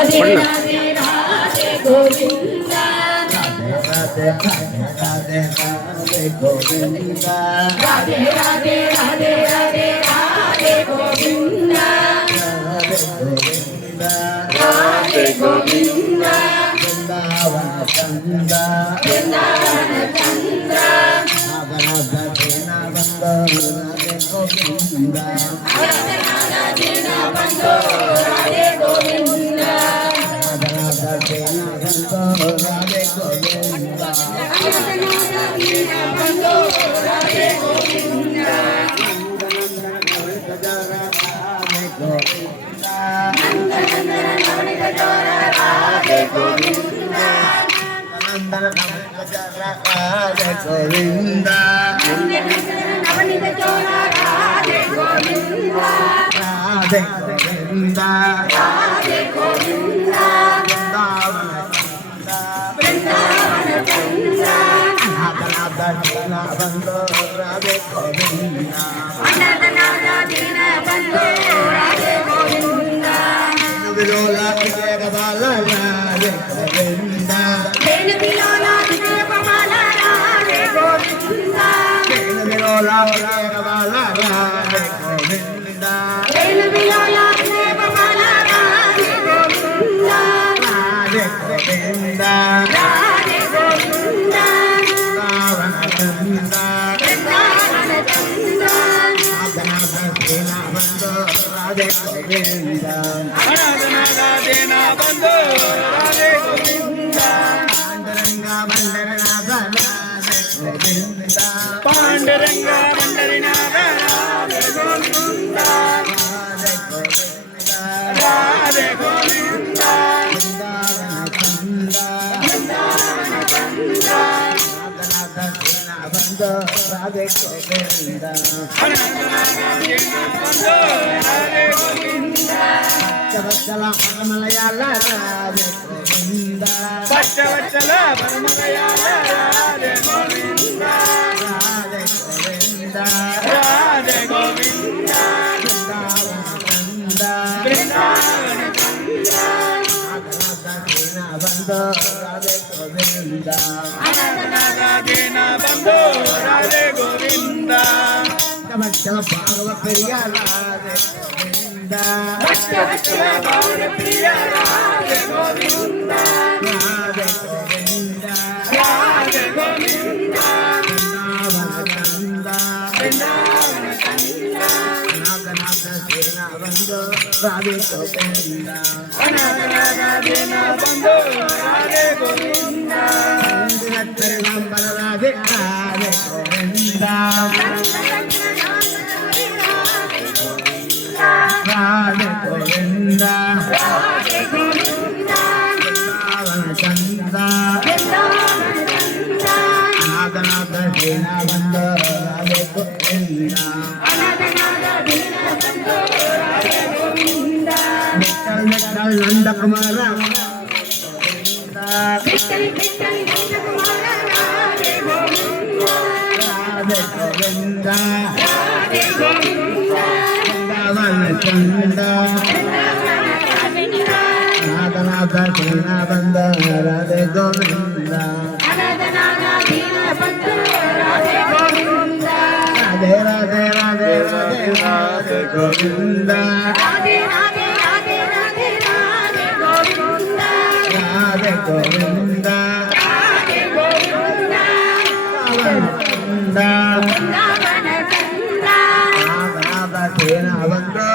राधे राधे राधे गोविंद राधे राधे राधे राधे गोविंद राधे राधे राधे राधे राधे गोविंद राधे राधे गोविंद गोविंद वृंदावन चंद्र वृंदावन चंद्र राधे राधे गोविंद राधे राधे बंदो राधे गोविंद राधे राधे गोविंद बंदो राधे गोविंद राधे गोविंद राधे गोविंद नवनीत चोर राधे गोविंद राधे गोविंद राधे गोविंद वृंदावन चंद्र बंदो राधे गोविंद अनाथ दीन बंदो राधे गोविंद विलोला विजय बाला राधे गोविंद बिलोला विजय बाला राधे गोविंद विलोला विजय बाला राधे गोविंद बिलोला विजय बाला राधे गोविंद राधे गोविंद राधे गोविंद रावण चंद्र वृंदावन चंद्र बंदो राधे गोविंद बंदो राधे गोविंद पांडुरंग पांडुरंग राधे गोविंद राधे गोविंद वृंदावन चंद्र बंदो राधे गोविंद बंदो राधे गोविंद चला मलयाला राधे गोविंद भक्तवत्सल परमदयाल राधे गोविंद राधे गोविंद राधे गोविंद वृंदावन वृंदावन बंदो राधे गोविंद अनाथनाथदीन बंदो राधे गोविंद चल भागव प्रिय राधे गोविंद भक्तवत्सल गौर प्रिय राधे गोविंद राधे गोविंद राधे गोविंद वृंदावन चंद्र वृंदावन चंद्र बंदो राधे गोविंद अनाथनाथदीन बंदो राधे गोविंद नंबर राधे राधे गोविंद राधे गोविंद राधे गोविंद वृंदावन चंद्र नागनाथ सेना बंदो राधे गोविंद निकल निकल नंद कुमार राधे गोविंद वृंदावन चंद्र नागनाथ सेना बंदो राधे गोविंद राधे राधे राधे राधे राधे गोविंद राधे गोविंद नागनाथ सेना बंदो